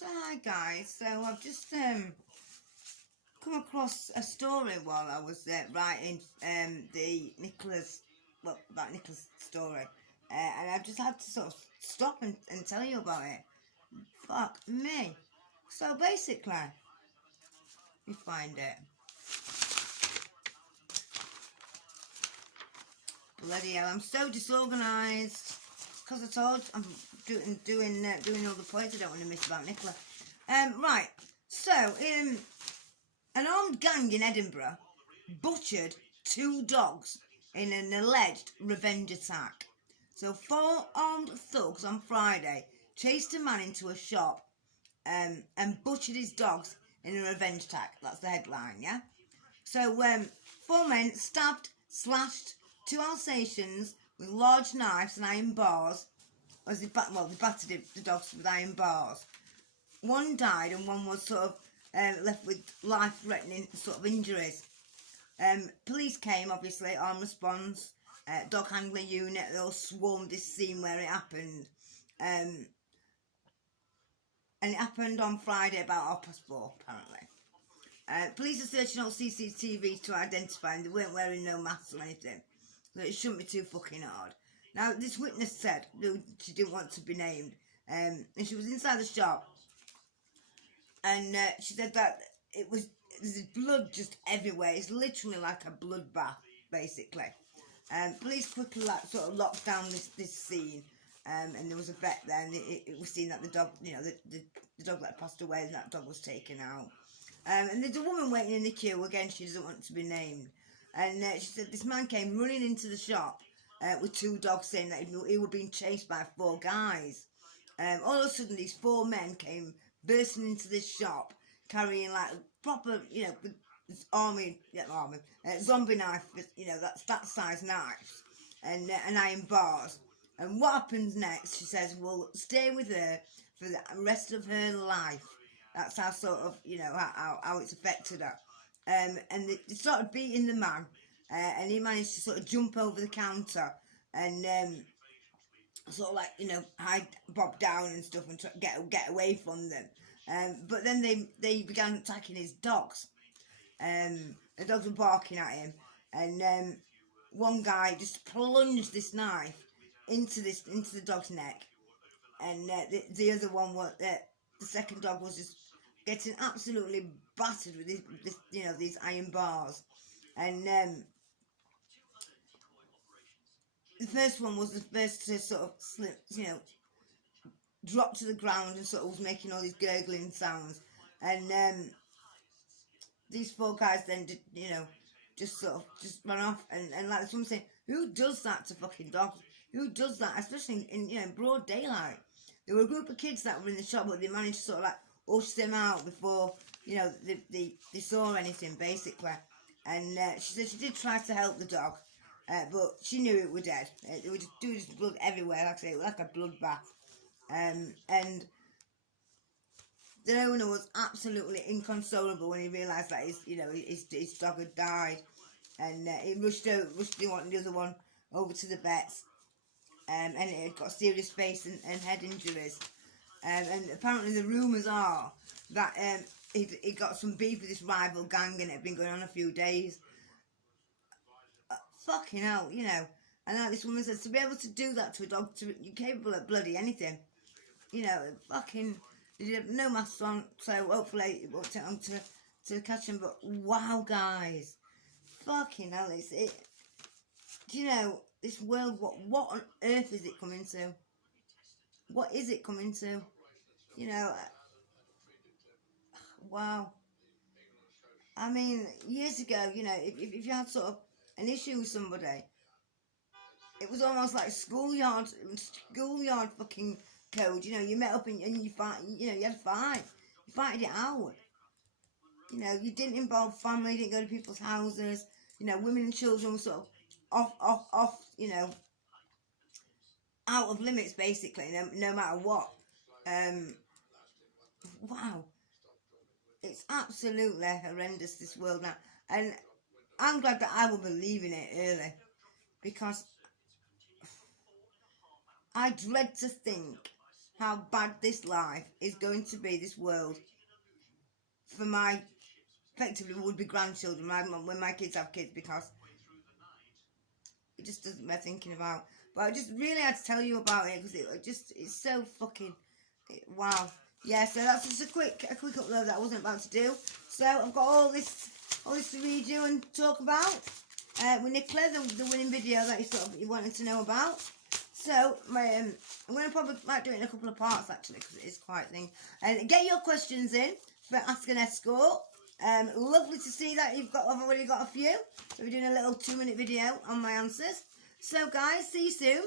So hi guys, so I've just come across a story while I was writing the Nicholas, about Nicholas story, and I've just had to sort of stop and tell you about it. Fuck me. So basically, let me find it. Bloody hell, I'm so disorganised. Because I told I'm doing all the points I don't want to miss about Nicola. Right, so an armed gang in Edinburgh butchered 2 dogs in an alleged revenge attack. So 4 armed thugs on Friday chased a man into a shop and butchered his dogs in a revenge attack. That's the headline, yeah? So 4 men stabbed, slashed 2 Alsatians with large knives and iron bars. They battered the dogs with iron bars. 1 died and 1 was sort of left with life-threatening sort of injuries. Police came, obviously, armed response, dog handler unit. They all swarmed this scene where it happened. And it happened on Friday about 4:30, apparently. Police are searching all CCTVs to identify them. They weren't wearing no masks or anything, so it shouldn't be too fucking hard. Now, this witness said she didn't want to be named, and she was inside the shop, and she said that there's blood just everywhere. It's literally like a bloodbath, basically. Police quickly sort of locked down this scene, and there was a vet there, and it was seen that the dog, the dog that passed away, and that dog was taken out. And there's a woman waiting in the queue. Again, she doesn't want to be named, and she said this man came running into the shop with 2 dogs, saying that he was being chased by 4 guys. All of a sudden, these 4 men came bursting into this shop, carrying like proper, zombie knife, that's that size knives, and iron bars. And what happens next? She says, "We'll stay with her for the rest of her life." That's how sort of how it's affected her. And they started beating the man. And he managed to sort of jump over the counter and sort of hide, bob down and stuff and get away from them. But then they began attacking his dogs. The dogs were barking at him, and one guy just plunged this knife into the dog's neck, and the other one was the second dog was just getting absolutely battered with these iron bars, and the first one was the first to sort of slip, drop to the ground and sort of was making all these gurgling sounds. And these 4 guys then did, just run off. And like someone saying, who does that to fucking dogs? Who does that? Especially in broad daylight. There were a group of kids that were in the shop, but they managed to sort of hush them out before, they saw anything, basically. And she said she did try to help the dog. But she knew it was dead. It was just blood everywhere, like I say, it was like a bloodbath. And the owner was absolutely inconsolable when he realised that his dog had died. And he rushed the other one over to the vets. And it had got serious face and head injuries. And apparently the rumours are that he got some beef with this rival gang, and it had been going on a few days. Fucking hell, And like this woman says, to be able to do that to a dog, you're capable of bloody anything. Fucking, they have no masks on, so hopefully it won't take long to catch them. But wow, guys, fucking hell, this world, what on earth is it coming to? What is it coming to? Wow. I mean, years ago, if you had sort of an issue with somebody, it was almost like schoolyard fucking code. You met up and you fight. You had a fight. You fighted it out. You didn't involve family. You didn't go to people's houses. Women and children were sort of off. Out of limits, basically. No matter what. Wow. It's absolutely horrendous, this world now. And I'm glad that I will be leaving it early, because I dread to think how bad this life is going to be, this world, for my effectively would-be grandchildren when my kids have kids, because it just doesn't bear thinking about. But I just really had to tell you about it because it's so fucking wow. Yeah, so that's just a quick upload that I wasn't about to do. So I've got all this to read you and talk about with Nicola, the winning video that you wanted to know about. So I'm going to probably do it in a couple of parts actually, because it is quite a thing. And get your questions in for Ask an Escort. Lovely to see that I've already got a few. So we're doing a little 2-minute video on my answers. So guys, see you soon.